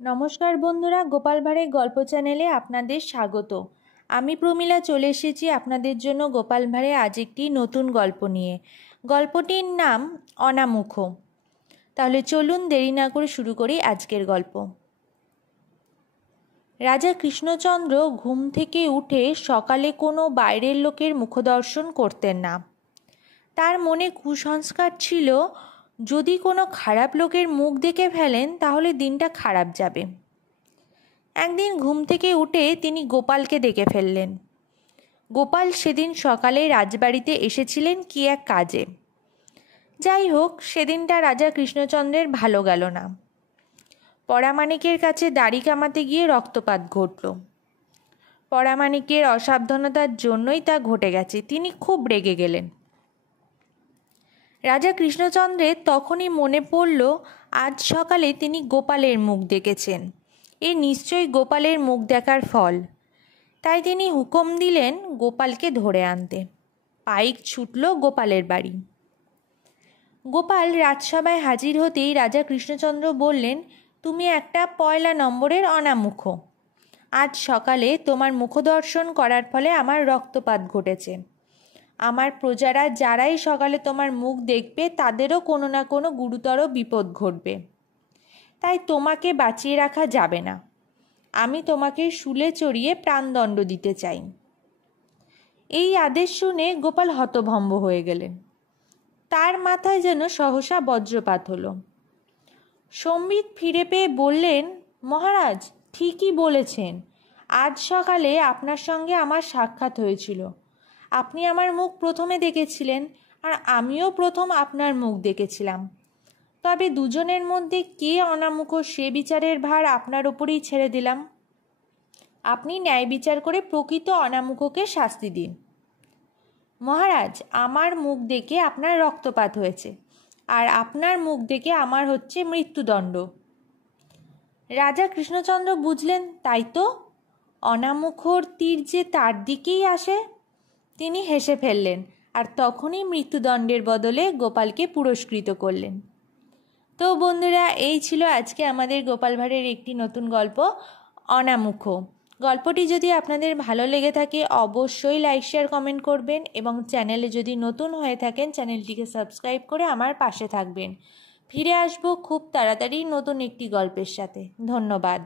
নমস্কার বন্ধুরা, গোপাল ভাঁড়ের গল্প চ্যানেলে আপনাদের স্বাগত। আমি প্রমীলা চলে এসেছি আপনাদের জন্য গোপাল ভাঁড়ে আজ একটি নতুন গল্প নিয়ে। গল্পটির নাম অনামুখ। তাহলে চলুন দেরি না করে শুরু করি আজকের গল্প। রাজা কৃষ্ণচন্দ্র ঘুম থেকে উঠে সকালে কোনো বাইরের লোকের মুখদর্শন করতেন না। তার মনে কুসংস্কার ছিল, যদি কোনো খারাপ লোকের মুখ দেখে ফেলেন তাহলে দিনটা খারাপ যাবে। একদিন ঘুম থেকে উঠে তিনি গোপালকে দেখে ফেললেন। গোপাল সেদিন সকালে রাজবাড়িতে এসেছিলেন কি এক কাজে। যাই হোক, সেদিনটা রাজা কৃষ্ণচন্দ্রের ভালো গেল না। পরামানিকের কাছে দাড়ি কামাতে গিয়ে রক্তপাত ঘটল। পরামানিকের অসাবধানতার জন্যই তা ঘটে গেছে। তিনি খুব রেগে গেলেন। রাজা কৃষ্ণচন্দ্রের তখনই মনে পড়ল, আজ সকালে তিনি গোপালের মুখ দেখেছেন। এ নিশ্চয়ই গোপালের মুখ দেখার ফল। তাই তিনি হুকুম দিলেন গোপালকে ধরে আনতে। পাইক ছুটল গোপালের বাড়ি। গোপাল রাজসভায় হাজির হতেই রাজা কৃষ্ণচন্দ্র বললেন, তুমি একটা পয়লা নম্বরের অনামুখ। আজ সকালে তোমার মুখদর্শন করার ফলে আমার রক্তপাত ঘটেছে। আমার প্রজারা যারাই সকালে তোমার মুখ দেখবে তাদেরও কোনো না কোনো গুরুতর বিপদ ঘটবে। তাই তোমাকে বাঁচিয়ে রাখা যাবে না। আমি তোমাকে শুলে চড়িয়ে প্রাণদণ্ড দিতে চাই। এই আদেশ শুনে গোপাল হতভম্ব হয়ে গেলেন। তার মাথায় যেন সহসা বজ্রপাত হলো। সম্বিত ফিরে পেয়ে বললেন, মহারাজ ঠিকই বলেছেন। আজ সকালে আপনার সঙ্গে আমার সাক্ষাৎ হয়েছিল। আপনি আমার মুখ প্রথমে দেখেছিলেন, আর আমিও প্রথম আপনার মুখ দেখেছিলাম। তবে দুজনের মধ্যে কে অনামুখ সে বিচারের ভার আপনার ওপরেই ছেড়ে দিলাম। আপনি ন্যায় বিচার করে প্রকৃত অনামুখকে শাস্তি দিন। মহারাজ, আমার মুখ দেখে আপনার রক্তপাত হয়েছে, আর আপনার মুখ দেখে আমার হচ্ছে মৃত্যুদণ্ড। রাজা কৃষ্ণচন্দ্র বুঝলেন, তাই তো, অনামুখর তীর যে তার দিকেই আসে। তিনি হেসে ফেললেন, আর তখনই মৃত্যুদণ্ডের বদলে গোপালকে পুরস্কৃত করলেন। তো বন্ধুরা, এই ছিল আজকে আমাদের গোপাল ভাঁড়ের একটি নতুন গল্প অনামুখ। গল্পটি যদি আপনাদের ভালো লেগে থাকে অবশ্যই লাইক শেয়ার কমেন্ট করবেন, এবং চ্যানেলে যদি নতুন হয়ে থাকেন চ্যানেলটিকে সাবস্ক্রাইব করে আমার পাশে থাকবেন। ফিরে আসবো খুব তাড়াতাড়ি নতুন একটি গল্পের সাথে। ধন্যবাদ।